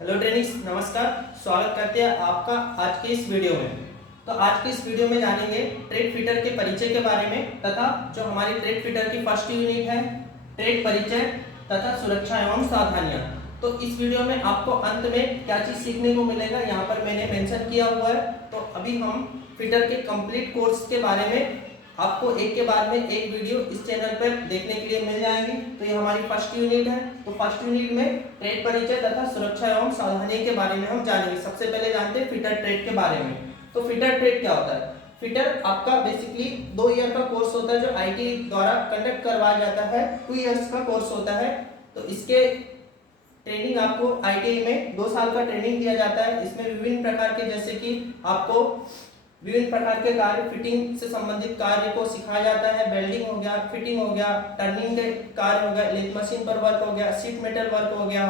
Hello trainings, नमस्कार। स्वागत करते हैं आपका आज के इस वीडियो में। तो आज के इस वीडियो में जानेंगे ट्रेड फिटर के परिचय के बारे में तथा जो हमारी ट्रेड फिटर की फर्स्ट यूनिट है ट्रेड परिचय तथा सुरक्षा एवं सावधानियां। तो इस वीडियो में आपको अंत में क्या चीज़ सीखने को मिलेगा यहाँ पर मैंने मेंशन किया हुआ है। तो अभी हम फिटर के कंप्लीट कोर्स के बारे में आपको एक के बाद में एक वीडियो इस चैनल पर देखने के लिए मिल जाएंगी। तो ये हमारी फर्स्ट यूनिट है। तो फर्स्ट यूनिट में ट्रेड परिचय तथा सुरक्षा एवं सावधानी के बारे में हम जानेंगे। सबसे पहले जानते हैं फिटर ट्रेड के बारे में। तो फिटर ट्रेड क्या होता है? फिटर आपका बेसिकली 2 ईयर का कोर्स होता है जो आईटी द्वारा कंडक्ट करवाया जाता है। 2 इयर्स का कोर्स होता है। तो इसके ट्रेनिंग आपको आईटीआई में 2 साल का ट्रेनिंग दिया जाता है। इसमें विभिन्न प्रकार के जैसे कि आपको विभिन्न प्रकार के कार्य फिटिंग से संबंधित कार्य को सिखाया जाता है। वेल्डिंग हो गया, फिटिंग हो गया, टर्निंग के कार्य हो गया, लेथ मशीन पर वर्क हो गया, शीट मेटल वर्क हो गया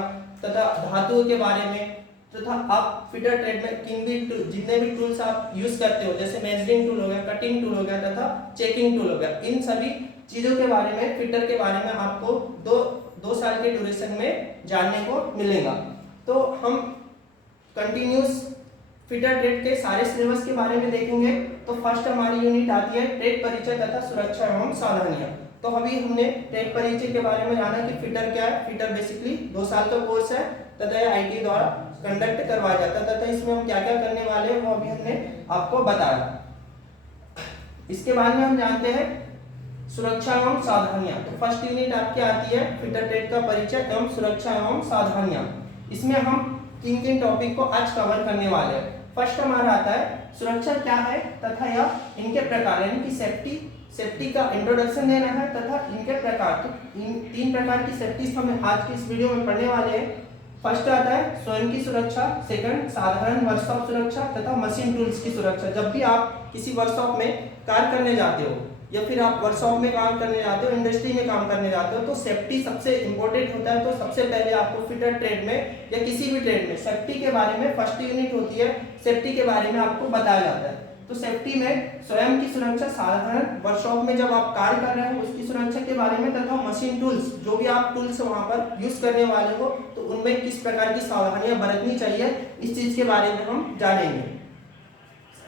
तथा धातुओं के बारे में तथा आप फिटर ट्रेड में किन भी जितने भी टूल्स आप यूज करते हो जैसे मेजरिंग टूल हो गया, कटिंग टूल हो गया तथा चेकिंग टूल हो गया, इन सभी चीजों के बारे में फिटर के बारे में आपको दो साल के ड्यूरेशन में जानने को मिलेगा। तो हम कंटिन्यूस फिटर ट्रेड के सारे सिलेबस के बारे में देखेंगे। तो फर्स्ट हमारी यूनिट आती है ट्रेड परिचय तथा सुरक्षा एवं सावधानियां। तो अभी हमने ट्रेड परिचय के बारे में जाना कि फिटर क्या है। फिटर बेसिकली 2 साल का कोर्स है तथा यह आईटी द्वारा कंडक्ट करवाया जाता है तथा इसमें हम क्या क्या करने वाले हैं वो अभी हमने आपको बताया। इसके बाद में हम जानते हैं सुरक्षा एवं सावधानियां। तो फर्स्ट यूनिट आपकी आती है फिटर ट्रेड का परिचय एवं सुरक्षा एवं सावधानियां। इसमें हम किन टॉपिक को आज कवर करने वाले हैं। फर्स्ट हमारा आता है सुरक्षा क्या है तथा यह इनके प्रकार, यानी कि सेफ्टी का इंट्रोडक्शन देना है तथा इनके प्रकार। तो इन 3 प्रकार की सेफ्टी हमें आज की इस वीडियो में पढ़ने वाले हैं। फर्स्ट आता है स्वयं की सुरक्षा, सेकंड साधारण वर्कशॉप सुरक्षा तथा मशीन टूल्स की सुरक्षा। जब भी आप किसी वर्कशॉप में कार्य करने जाते हो या फिर आप वर्कशॉप में काम करने जाते हो, इंडस्ट्री में काम करने जाते हो, तो सेफ्टी सबसे इंपॉर्टेंट होता है। तो सबसे पहले आपको फिटर ट्रेड में या किसी भी ट्रेड में सेफ्टी के बारे में फर्स्ट यूनिट होती है, सेफ्टी के बारे में आपको बताया जाता है। तो सेफ्टी में स्वयं की सुरक्षा, साधारण वर्कशॉप में जब आप कार्य कर रहे हो उसकी सुरक्षा के बारे में तथा मशीन टूल्स जो भी आप टूल्स वहां पर यूज करने वाले हो तो उनमें किस प्रकार की सावधानियां बरतनी चाहिए, इस चीज के बारे में हम जानेंगे।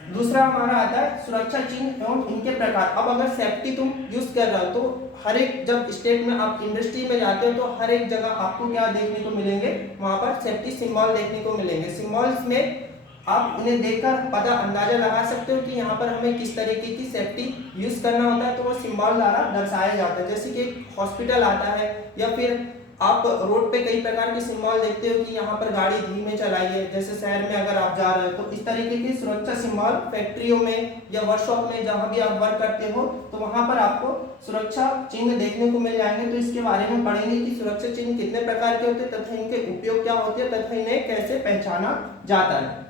दूसरा हमारा आता है सुरक्षा चिन्ह एवं इनके प्रकार। अब अगर सेफ्टी तुम यूज कर रहे हो तो हर एक जब स्टेट में आप इंडस्ट्री में जाते हो तो हर एक जगह आपको क्या देखने को मिलेंगे, वहां पर सेफ्टी सिंबल देखने को मिलेंगे। सिंबल्स में आप उन्हें देखकर पता अंदाजा लगा सकते हो कि यहाँ पर हमें किस तरीके की सेफ्टी यूज करना होता है। तो वो सिंबल द्वारा दर्शाया जाता है। जैसे कि हॉस्पिटल आता है या फिर आप रोड पे कई प्रकार के सिंबल देखते हो कि यहाँ पर गाड़ी धीमे चलाइए, जैसे शहर में अगर आप जा रहे हो तो इस तरीके की सुरक्षा सिंबल फैक्ट्रियों में या वर्कशॉप में जहाँ भी आप वर्क करते हो तो वहां पर आपको सुरक्षा चिन्ह देखने को मिल जाएंगे। तो इसके बारे में पढ़ेंगे कि सुरक्षा चिन्ह कितने प्रकार के होते हैं तथा इनके उपयोग क्या होते हैं तथा इन्हें कैसे पहचाना जाता है।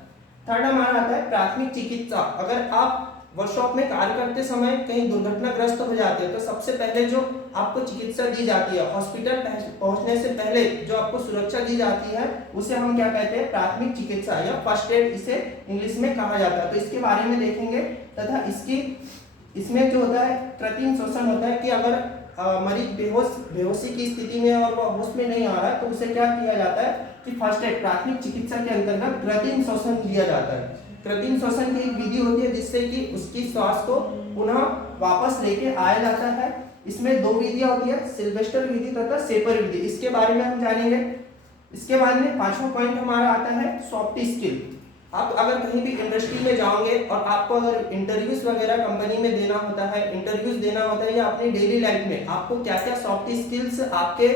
थर्ड हमारा आता है प्राथमिक चिकित्सा। अगर आप वर्कशॉप में कार्य करते समय कहीं दुर्घटनाग्रस्त हो जाते हो तो सबसे पहले जो आपको चिकित्सा दी जाती है, हॉस्पिटल पहुंचने से पहले जो आपको सुरक्षा दी जाती है उसे हम क्या कहते हैं, प्राथमिक चिकित्सा या फर्स्ट एड इसे इंग्लिश में कहा जाता है। तो इसके बारे में देखेंगे तथा इसमें जो होता है कृत्रिम श्वसन होता है कि अगर मरीज बेहोशी की स्थिति में और वह होश में नहीं आ रहा है तो उसे क्या किया जाता है कि फर्स्ट एड प्राथमिक चिकित्सा के अंतर्गत कृत्रिम श्वसन दिया जाता है। कृत्रिम श्वसन की एक विधि होती है जिससे कि उसकी श्वास को पुनः वापस लेके आया जाता है। इसमें 2 विधियां होती है, सिल्वेस्टर विधि तथा सेपर विधि। इसके बारे में हम जानेंगे। इसके बाद में 5वां पॉइंट हमारा आता है सॉफ्ट स्किल। आप अगर कहीं भी इंडस्ट्री में जाओगे और आपको अगर इंटरव्यूज वगैरह कंपनी में देना होता है, इंटरव्यूज देना होता है या अपनी डेली लाइफ में आपको क्या क्या सॉफ्ट स्किल्स आपके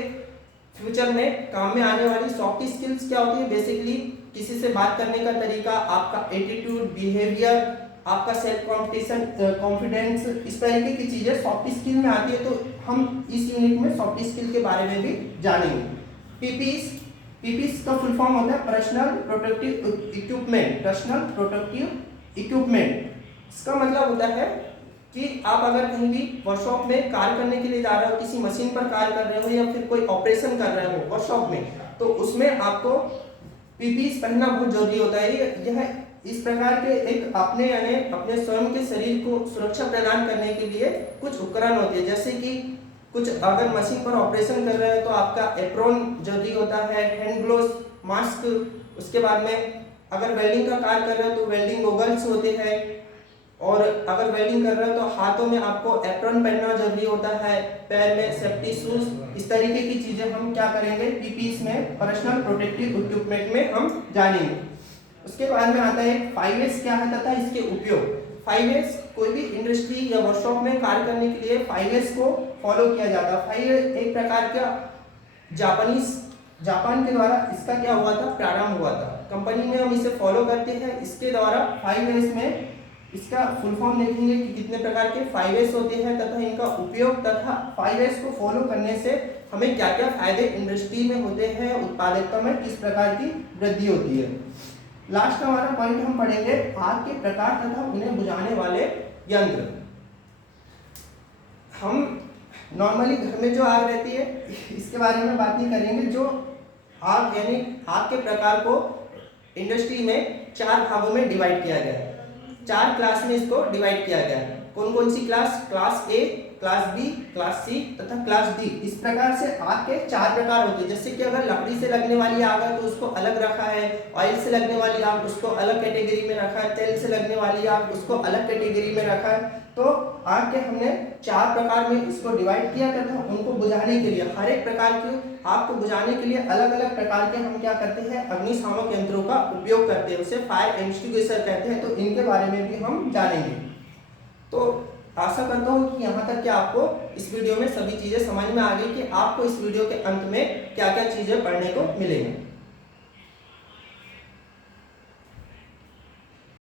फ्यूचर में काम में आने वाली सॉफ्ट स्किल्स क्या होती है, बेसिकली किसी से बात करने का तरीका, आपका एटीट्यूड, बिहेवियर, आपका सेल्फ कॉन्फिडेंस, इस तरीके की चीजें सॉफ्ट स्किल में आती है। तो हम इस यूनिट में सॉफ्ट स्किल के बारे में भी जानेंगे। पीपीस का फुल फॉर्म होता है personal protective equipment. Personal protective equipment इसका मतलब होता है कि आप अगर कहीं भी वर्कशॉप में कार्य करने के लिए जा रहे हो, किसी मशीन पर कार्य कर रहे हो या फिर कोई ऑपरेशन कर रहे हो वर्कशॉप में, तो उसमें आपको पीपीस पहनना बहुत जरूरी होता है। यह इस प्रकार के एक अपने स्वयं के शरीर को सुरक्षा प्रदान करने के लिए कुछ उपकरण होते हैं। जैसे कि कुछ अगर मशीन पर ऑपरेशन कर रहे हैं तो आपका एप्रोन जरूरी होता है, हैंड ग्लोव्स, मास्क उसके बाद में अगर वेल्डिंग का कार्य कर रहे हो तो वेल्डिंग गोगल्स होते हैं, और अगर वेल्डिंग कर रहे हो तो हाथों में आपको एप्रॉन पहनना जरूरी होता है, पैर में सेफ्टी शूज, इस तरीके की चीजें हम क्या करेंगे पीपीईस में, पर्सनल प्रोटेक्टिव इक्विपमेंट में हम जानेंगे। उसके बाद में आता है 5S क्या है तथा इसके उपयोग। 5S कोई भी इंडस्ट्री या वर्कशॉप में कार्य करने के लिए 5S को फॉलो किया जाता है। 5S एक प्रकार का जापान के द्वारा इसका क्या हुआ था, प्रारंभ हुआ था। कंपनी में हम इसे फॉलो करते हैं। इसके द्वारा 5S में इसका फुल फॉर्म देखेंगे कि कितने प्रकार के 5S होते हैं तथा इनका उपयोग, तथा 5S को फॉलो करने से हमें क्या क्या फायदे इंडस्ट्री में होते हैं, उत्पादकता में किस प्रकार की वृद्धि होती है। लास्ट हमारा पॉइंट हम पढ़ेंगे आग के प्रकार तथा उन्हें बुझाने वाले यंत्र। हम नॉर्मली घर में जो आग रहती है इसके बारे में बात नहीं करेंगे। जो आग यानी आग के प्रकार को इंडस्ट्री में 4 भागों में डिवाइड किया गया है। 4 क्लास में इसको डिवाइड किया गया है। कौन कौन सी class? Class A, class B, class C तथा क्लास डी। इस प्रकार से आग के 4 प्रकार होते हैं। जैसे कि अगर लकड़ी से लगने वाली आग है तो उसको अलग रखा है, ऑयल से लगने वाली आग उसको अलग कैटेगरी में रखा है, तेल से लगने वाली आग उसको अलग कैटेगरी में रखा है। तो आग के हमने 4 प्रकार में इसको डिवाइड किया तथा उनको बुझाने के लिए, हर एक प्रकार की आग को बुझाने के लिए अलग अलग प्रकार के हम क्या करते हैं, अग्निशामक यंत्रों का उपयोग करते हैं, उसे फायर एक्सटिंग्विशर कहते हैं। तो इनके बारे में भी हम जानेंगे। तो आशा करता हूँ कि यहाँ तक कि आपको इस वीडियो में सभी चीज़ें समझ में आ गई कि आपको इस वीडियो के अंत में क्या क्या चीज़ें पढ़ने को मिलेंगी।